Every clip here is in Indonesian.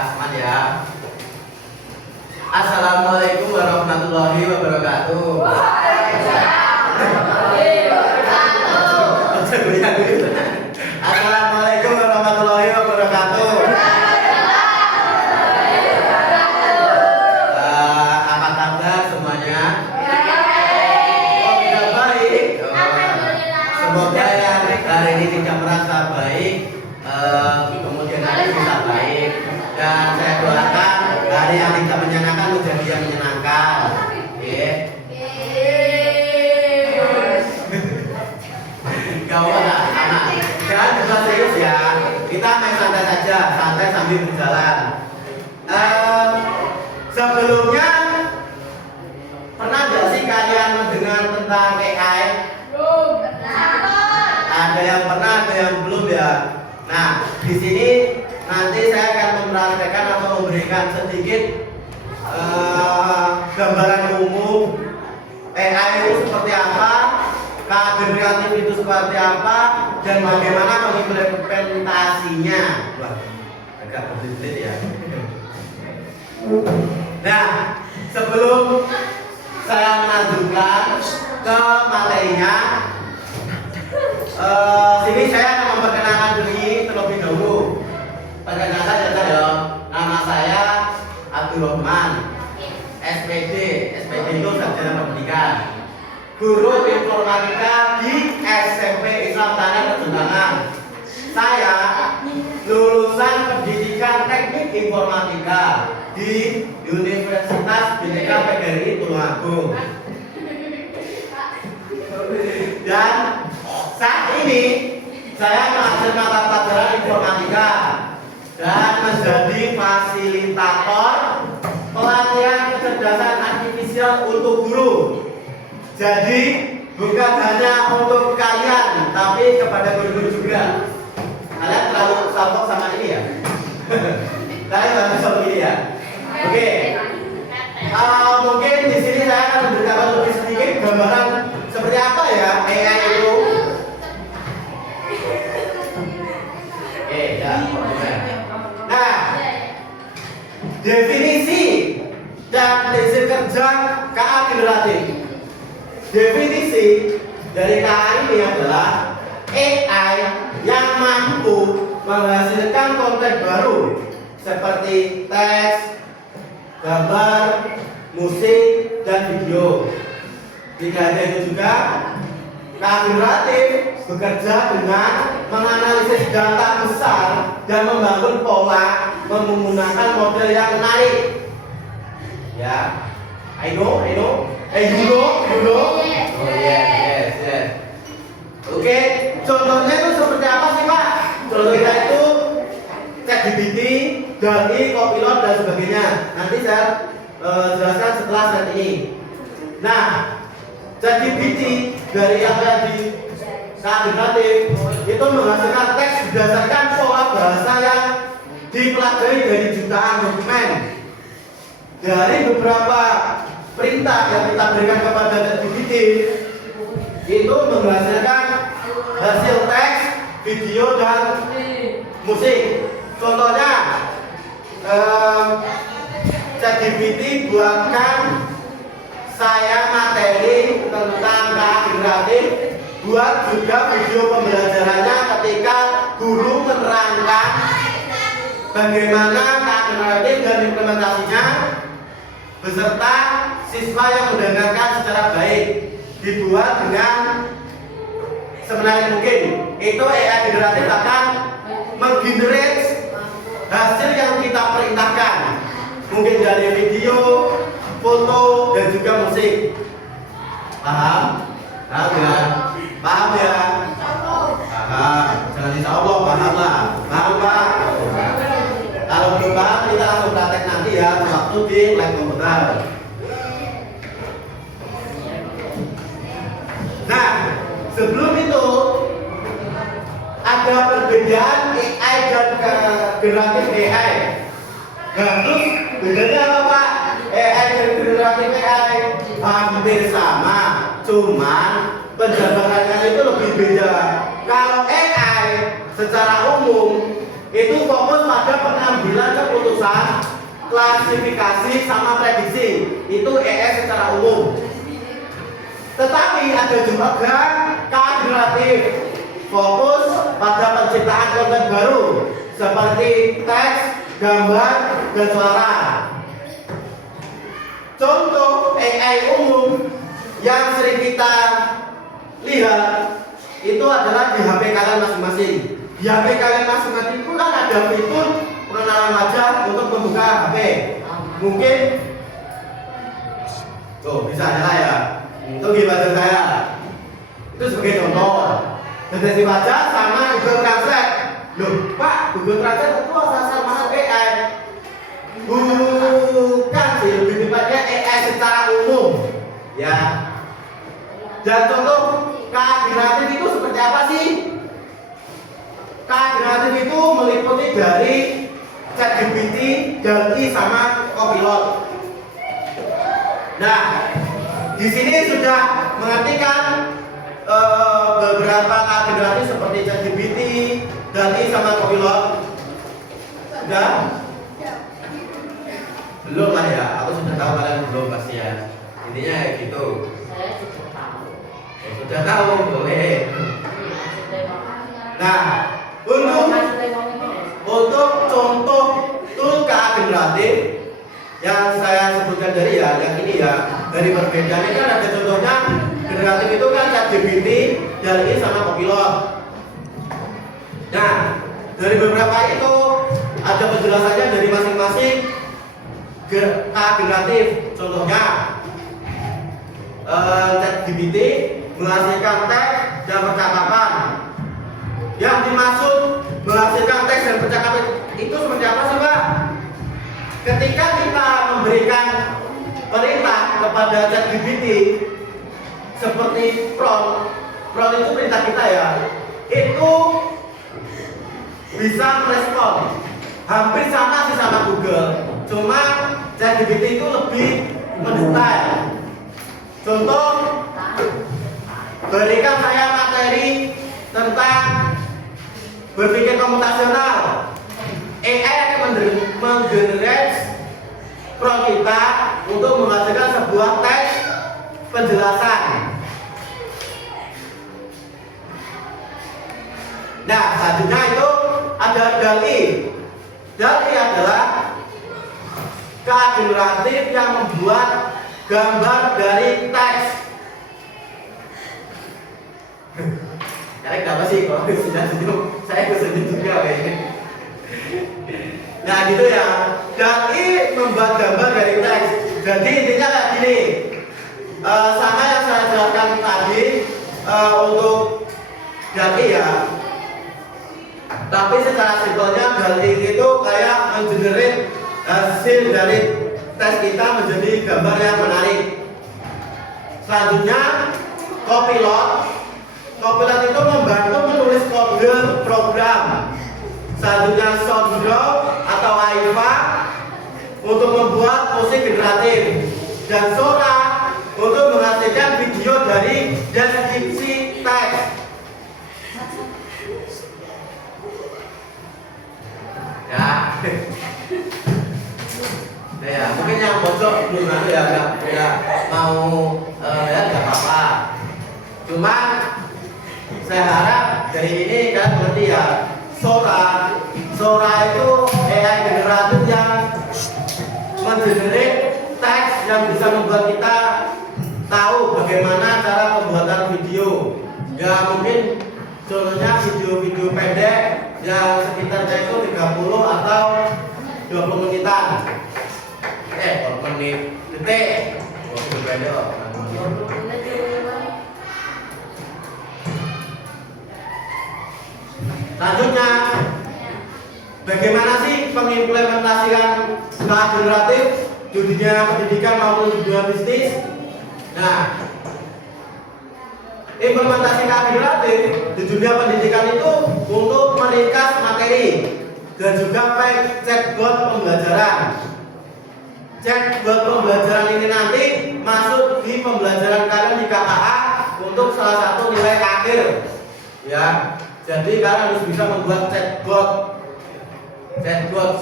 semangat ya. Assalamualaikum warahmatullahi wabarakatuh. Waalaikumsalam warahmatullahi wabarakatuh. Assalamualaikum warahmatullahi wabarakatuh. Apa kabar semuanya? Oh, sudah baik. Semoga yang hari ini tidak merasa baik, kemudian hari bisa baik. Dan saya doakan hari yang tidak menyenangkan menjadi yang menyenangkan. Oke. Gawat anak. Jangan juga serius ya. Kita main santai saja, santai sambil berjalan. Sebelumnya pernah nggak sih kalian mendengar tentang AI? Ada yang pernah, ada yang belum ya. Nah, di sini nanti saya akan mempraktekkan atau memberikan sedikit gambaran umum AI itu seperti apa, kader kreatif itu seperti apa, dan bagaimana mengimplementasinya. Wah, agak berbelit ya. Nah, sebelum saya melanjutkan ke materinya, sini saya akan memperkenalkan diri terlebih dahulu. Perkenalkan ya, nama saya Abdul Rahman, SPD itu sarjana pendidikan, guru informatika di SMP Islam Tanah Pejuangan. Saya lulusan pendidikan teknik informatika di Universitas Bhinneka PGRI Tulungagung. Dan saat ini saya mengajar mata pelajaran informatika dan menjadi fasilitator pelatihan kecerdasan artifisial untuk guru. Jadi bukan hanya untuk kalian, tapi kepada guru-guru juga. Kalian terlalu salpok sama ini ya? Kalian baru sama ini ya? Oke. Mungkin di sini saya akan memberikan lebih sedikit gambaran seperti apa ya AI itu. Ya. Nah, definisi dan prinsip kerja KA generatif. Definisi dari KA ini adalah AI yang mampu menghasilkan konten baru seperti teks, gambar, musik, dan video. Tidak hanya itu juga, KA generatif bekerja dengan menganalisis data besar dan membangun pola menggunakan model yang menarik. Ya, I know. You know. Oh yes. Oke, contohnya itu seperti apa sih Pak? Contohnya itu ChatGPT, DALL-E, Copilot dan sebagainya. Nanti saya jelaskan setelah slide ini. Nah, ChatGPT dari apa yang di generatif itu menghasilkan teks berdasarkan pola bahasa yang dipelajari dari jutaan dokumen. Dari beberapa perintah yang kita berikan kepada ChatGPT itu menghasilkan hasil teks, video dan musik. Contohnya ChatGPT buatkan saya materi tentang KA generatif, buat juga video pembelajarannya ketika guru menerangkan bagaimana KA generatif dan implementasinya beserta siswa yang mendengarkan secara baik, dibuat dengan semenarik mungkin. Itu AI generatif akan menggenerate hasil yang kita perintahkan, mungkin dari video, foto, dan juga musik. Paham? Paham ya? Paham. Jangan insya Allah paham lah. Paham Pak? Kalau belum paham kita langsung praktek nanti ya, waktu di lab komputer. Nah, sebelum itu ada perbedaan AI dan generatif AI. Nah, terus bedanya apa Pak? AI dan generatif AI hampir sama, cuman penjabarannya itu lebih beda. Kalau AI secara umum itu fokus pada pengambilan keputusan perurusan, klasifikasi, sama prediksi. Itu ES secara umum. Tetapi ada juga generatif, fokus pada penciptaan konten baru seperti teks, gambar, dan suara. Contoh AI umum yang sering kita lihat itu adalah di HP kalian masing-masing. Di HP kalian masing-masing itu kan ada fitur pengenalan wajah untuk membuka HP. Mungkin tuh bisa nyala ya. Itu gimana saya? Itu sebagai contoh. Deteksi wajah sama Google Translate. Loh, Pak, Google Translate itu asal masuk AI. Bukan sih, lebih tepatnya AI secara umum. Ya. Dan contoh generatif itu seperti apa sih? Generatif itu meliputi dari ChatGPT, DALL-E sama Copilot. Nah, di sini sudah mengartikan beberapa generatif seperti ChatGPT, DALL-E sama Copilot. Sudah? Belum lah ya, aku sudah tahu kalian belum pasti ya. Intinya kayak gitu. Saya sudah tahu. Sudah tahu, boleh. Nah, untuk contoh tool generatif yang saya sebutkan dari yang ini ya, dari perbedaannya kan ada contohnya. Generatif itu kan ChatGPT, DALL-E sama Copilot. Nah, dari beberapa itu ada penjelasannya dari masing-masing generatif. Contohnya ChatGPT menghasilkan teks dan percakapan. Yang dimaksud menghasilkan teks dan percakapan itu seperti apa sih, Pak? Ketika kita memberikan perintah kepada ChatGPT seperti prompt itu perintah kita ya, itu bisa merespon hampir sama sih sama Google, cuma ChatGPT itu lebih mendetail. Contoh, berikan saya materi tentang berpikir komputasional. AI akan menggenerate prompt kita untuk menghasilkan sebuah teks penjelasan. Nah, selanjutnya itu ada DALL-E. DALL-E adalah generatif yang membuat gambar dari teks. Kalian kenapa sih kalau sudah senyum? Saya kesenyum juga kayaknya. Nah gitu ya. DALL-E membuat gambar dari teks. Jadi intinya kayak gini. Sama yang saya jelaskan tadi untuk DALL-E ya. Tapi secara simpelnya DALL-E itu kayak mengenerate hasil dari tes kita menjadi gambar yang menarik. Selanjutnya Copilot. Copilot itu membantu menulis kode program. Selanjutnya SoundDraw atau Aiva untuk membuat musik generatif, dan Sora untuk menghasilkan video dari deskripsi teks. Ya. Nah, ya, mungkin yang bocor belum ada ya, nggak mau ya nggak apa-apa. Cuma saya harap dari ini kalian mengerti ya. Sora itu AI generatif yang mengenerate teks yang bisa membuat kita tahu bagaimana cara pembuatan video. Ya mungkin contohnya video-video pendek yang sekitarnya itu 30 atau 20 menitan. 20 menit detik. Video pendek. Selanjutnya, bagaimana sih pengimplementasian generatif di dunia pendidikan maupun di dunia bisnis? Nah, implementasi generatif di dunia pendidikan itu untuk meringkas materi dan juga chatbot pembelajaran. Chatbot pembelajaran ini nanti masuk di pembelajaran kalian di KKA untuk salah satu nilai akhir, ya. Jadi kalian harus bisa membuat chatbot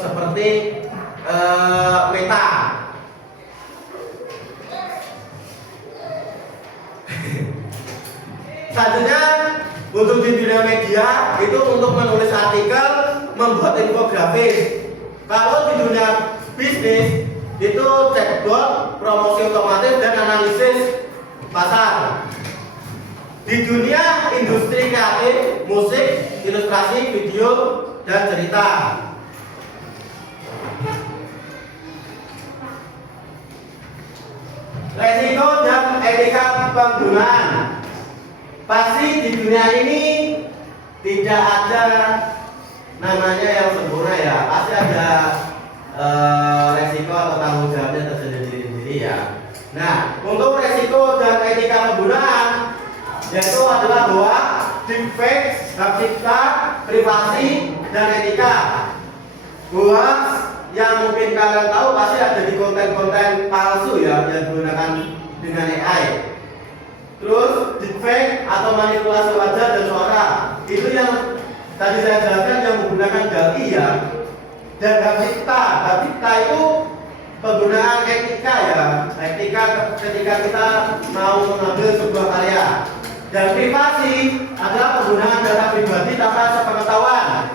seperti meta. Selanjutnya untuk di dunia media itu untuk menulis artikel, membuat infografis. Kalau di dunia bisnis itu chatbot, promosi otomatis dan analisis pasar. Di dunia industri kreatif, musik, ilustrasi, video dan cerita. Resiko dan etika penggunaan. Pasti di dunia ini tidak ada namanya yang sempurna ya. Pasti ada resiko atau tanggung jawabnya tersendiri ya. Nah, untuk resiko dan etika penggunaan yaitu adalah bahwa deepfake, hak cipta, privasi dan etika. Bahwa yang mungkin kalian tahu pasti ada di konten-konten palsu ya yang digunakan dengan AI. Terus deepfake atau manipulasi wajah dan suara itu yang tadi saya jelaskan yang menggunakan DALL-E ya. Dan hak cipta itu penggunaan etika ya. Etika ketika kita mau mengambil sebuah karya. Dan privasi adalah penggunaan data pribadi tanpa sepengetahuan.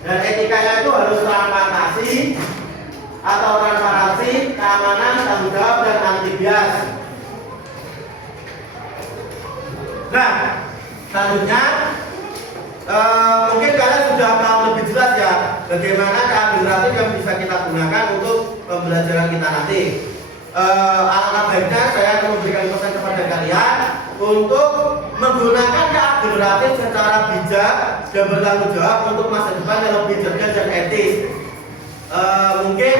Dan etikanya itu harus transparansi atau transparansi, keamanan, tanggung jawab dan anti bias. Nah, selanjutnya mungkin kalian sudah tahu lebih jelas ya bagaimana keahlian kreatif yang bisa kita gunakan untuk pembelajaran kita nanti. Alangkah baiknya saya akan memberikan pesan kepada kalian untuk menggunakan keahlian kreatif secara bijak dan bertanggung jawab untuk masa depan yang lebih cerdas dan etis. Mungkin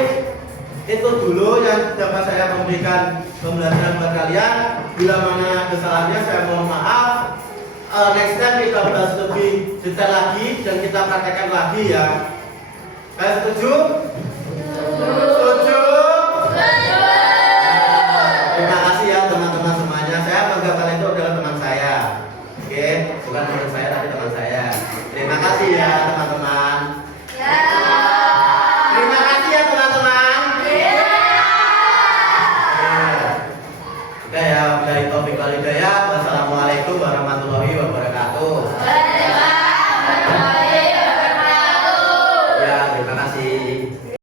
itu dulu yang dapat saya memberikan pembelajaran buat kalian. Bila mana kesalahannya saya mohon maaf. Next time kita bahas lebih detail lagi dan kita praktekkan lagi ya. Kalian setuju? Setuju? Terima kasih ya teman-teman semuanya. Saya bangga kalian itu adalah teman saya. Oke, bukan teman saya tapi teman saya. Terima kasih ya teman-teman.